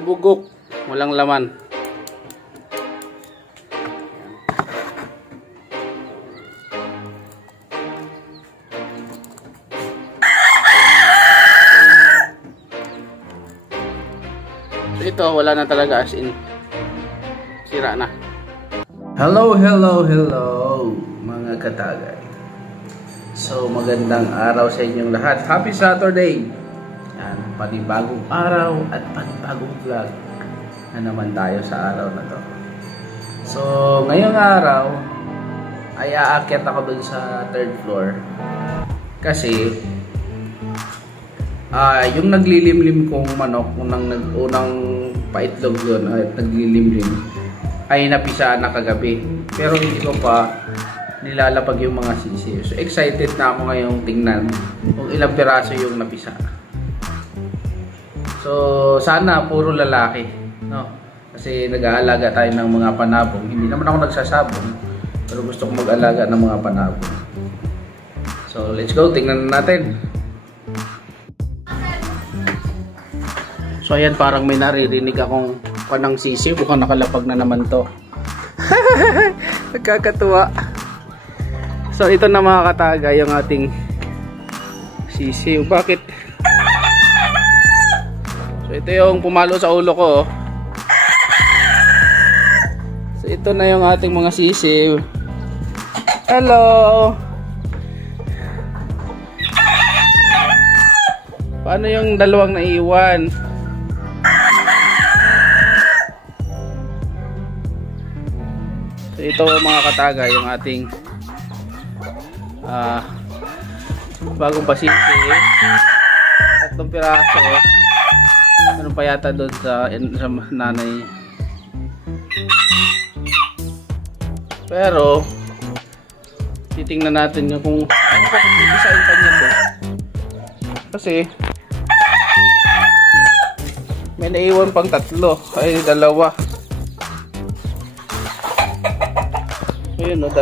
Subugok, walang laman. So ito, wala na talaga, as in sira na. Hello mga katagay. So magandang araw sa inyong lahat. Happy Saturday. Yan, panibagong araw at panibagong vlog na naman tayo sa araw na to. So ngayong araw ay aakyat ako dun sa 3rd floor kasi yung naglilimlim kong manok, unang paitlog yun at naglilimlim ay napisa na kagabi, pero hindi ko pa nilalapag yung mga sisiw. So excited na ako ngayong tingnan kung ilang piraso yung napisa. So sana puro lalaki, no? Kasi nag-aalaga tayo ng mga panabong. Hindi naman ako nagsasabong, pero gusto ko mag-alaga ng mga panabong. So let's go, tingnan natin. So ayan, parang may naririnig akong panang sisiw. Mukhang nakalapag na naman to. Nagkakatuwa. So ito na mga kataga, yung ating sisiw. Bakit? So ito yung pumalo sa ulo ko. So ito na yung ating mga sisiw. Hello! Paano yung dalawang naiwan? So ito mga kataga, yung ating bagong pasisi. 3 piraso. Ano pa yata doon sa nanay. Pero titingnan natin kung ano pa kung ibisain pa niya to. Kasi may naiwan pang 3 ay 2. So yun o, 2.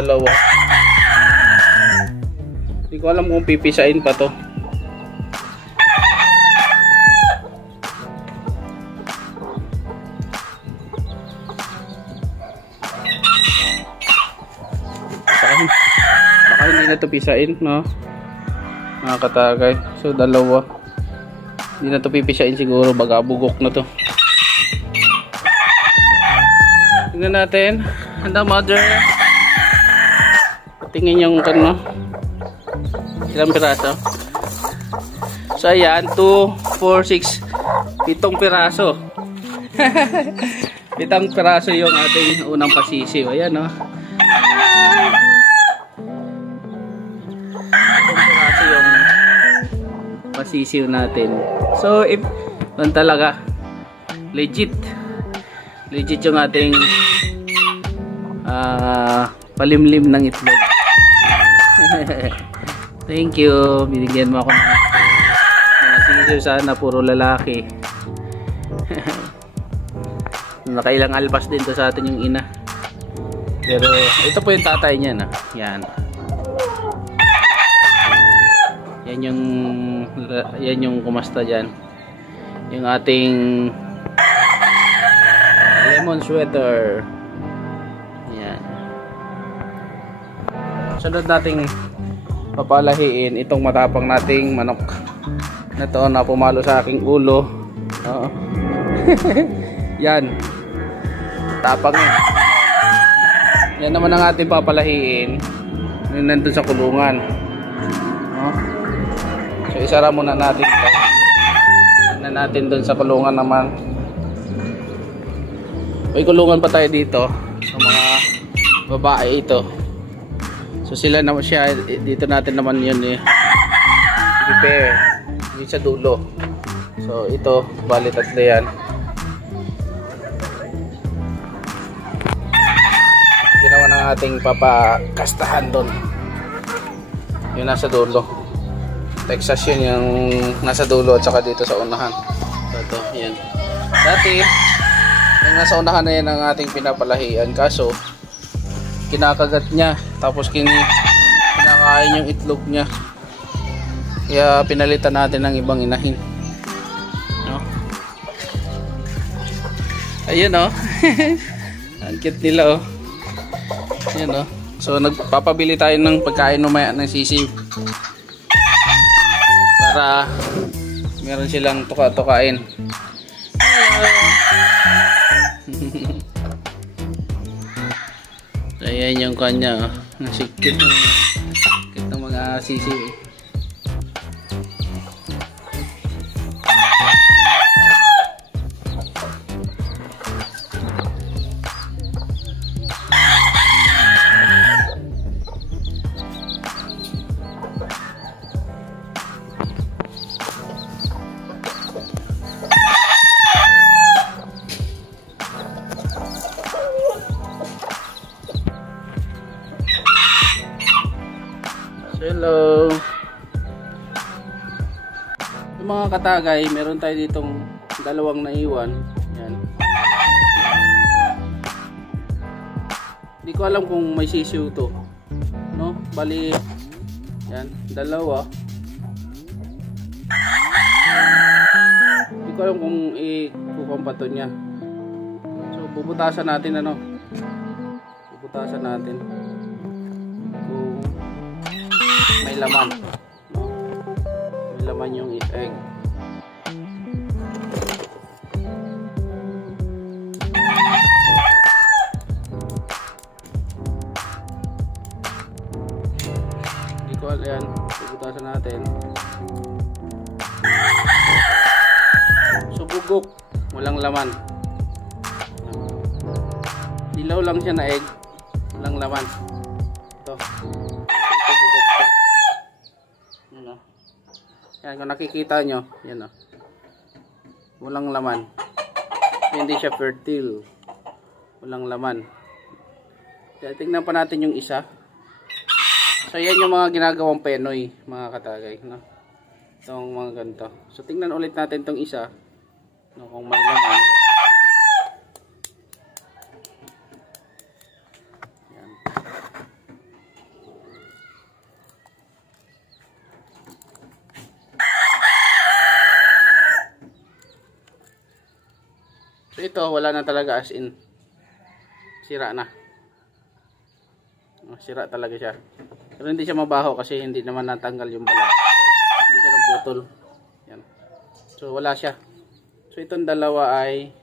Hindi ko alam kung pipisain pa to. Baka hindi na to pisain, no? Mga katagay. So 2. Hindi na to pipisain siguro, baga bugok na to. Tingnan natin. Handa mother. Tingin yung kano. Ilang piraso? So ayan, 2, 4, 6, 7 piraso. 7 piraso yung ating unang pasisiw. Ayan, no? 7 piraso yung pasisiw natin. So if talaga legit yung ating palimlim ng itlog. Thank you. Binigyan mo ako ng mga sisiw, sana puro lalaki. Nakailang albas din to sa atin yung ina. Pero ito po yung tatay niya na. Yan. Yan yung kumasta dyan. Yung ating lemon sweater. Yan. Sunod nating papalahiin itong matapang nating manok na to na pumalo sa aking ulo. Oo. Yan. Tapang yan. Yan naman ang ating papalahiin. Yun nandun sa kulungan. So isara muna natin ito. Tignan natin dun sa kulungan naman. May kulungan pa tayo dito. So mga babae ito. So sila naman siya, dito natin naman yun repair yung sa dulo. So ito, bali 3 yan. Yun naman ang ating papakastahan doon. Yung nasa dulo. Texas yun yung nasa dulo at saka dito sa unahan. So ito, yan. Dati, yung nasa unahan na yan ang ating pinapalahian. Kaso, kinakagat niya tapos kinakain yung itlog niya, kaya pinalitan natin ng ibang inahin, no? Ayun oh. Ang cute nila oh. Ayun oh. So nagpapabili tayo ng pagkain mamaya ng sisiw. Para meron silang tuka-tukain. Ayan yung kanya. Nasikit ng mga sisiw. Hello. Yung mga katagay, meron tayo ditong dalawang naiwan. Yan. Hindi ko alam kung may sisiw to. No? Bali, yan, dalawa. Hindi ko alam kung ikukumpato niya. So, bubutasan natin ano. Bubutasan natin. May laman, no? May laman yung egg. Hindi ko alam yan. Bubutasan natin. So bugok, walang laman. Dilaw lang siya na egg, walang laman. Ito. Yan, kung nakikita nyo, yan o. Walang laman. Hindi siya fertile. Walang laman. Kaya tingnan pa natin yung isa. So yan yung mga ginagawang penoy, mga katagay, no? Itong mga ganito. So tingnan ulit natin itong isa, no, kung may laman. Yan. So ito, wala na talaga, as in sira na. Sira talaga siya. Pero hindi siya mabaho kasi hindi naman natanggal yung balat. Hindi siya nagputol. Yan. So wala siya. So itong dalawa ay,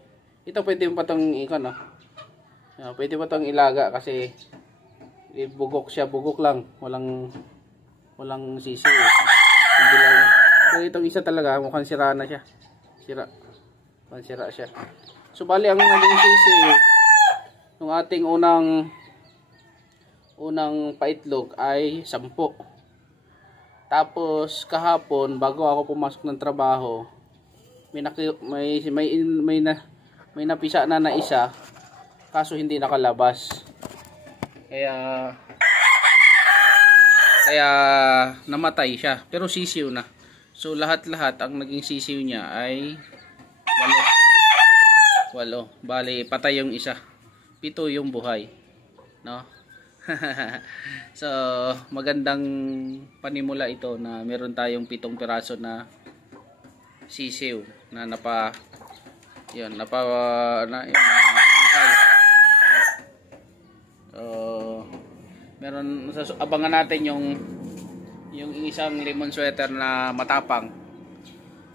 ito pwede pa itong ikon, no? Pwede pa itong ilaga kasi bugok siya, bugok lang. Walang sisiw. Hindi lang. So itong isa talaga mukhang sira na siya. Sira. Mukhang sira siya. So bali ang naging sisiw ng ating unang paitlog ay 10. Tapos kahapon bago ako pumasok ng trabaho, may napisa na isa, kaso hindi nakalabas. Kaya namatay siya, pero sisiw na. So lahat-lahat ang naging sisiw niya ay 8. Bali patay yung isa, 7 yung buhay, no? So magandang panimula ito na meron tayong 7 piraso na sisiw na buhay. So meron, abangan natin yung isang lemon sweater na matapang.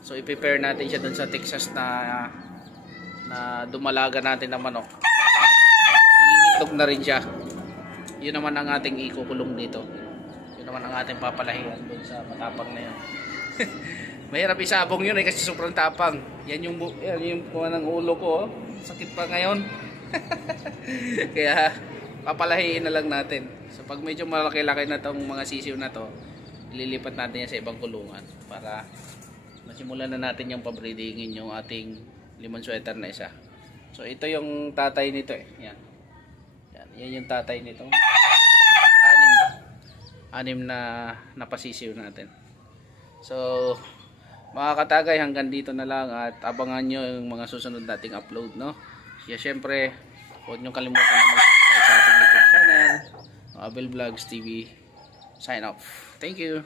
So i-prepare natin siya dun sa Texas na dumalaga natin na manok. Nangingitlog na rin siya. Yun naman ang ating ikukulong dito. Yun naman ang ating papalahian dun sa matapang na yun. Mahirap isabong yun kasi sobrang tapang. Yan yung kuha ng ulo ko, oh. Sakit pa ngayon. Kaya papalahiin na lang natin. So pag medyo malaki-laki na tong mga sisiw na to, ililipat natin yan sa ibang kulungan para masimulan na natin yung pabreedingin yung ating lemon sweater na isa. So ito yung tatay nito eh. Yan yung tatay nito. 6 na napasisiw natin. So mga katagay, hanggang dito na lang at abangan nyo yung mga susunod nating upload, no? Kaya syempre, huwag nyo kalimutan na mag-subscribe sa ating YouTube channel, Abel Vlogs TV. Sign off. Thank you.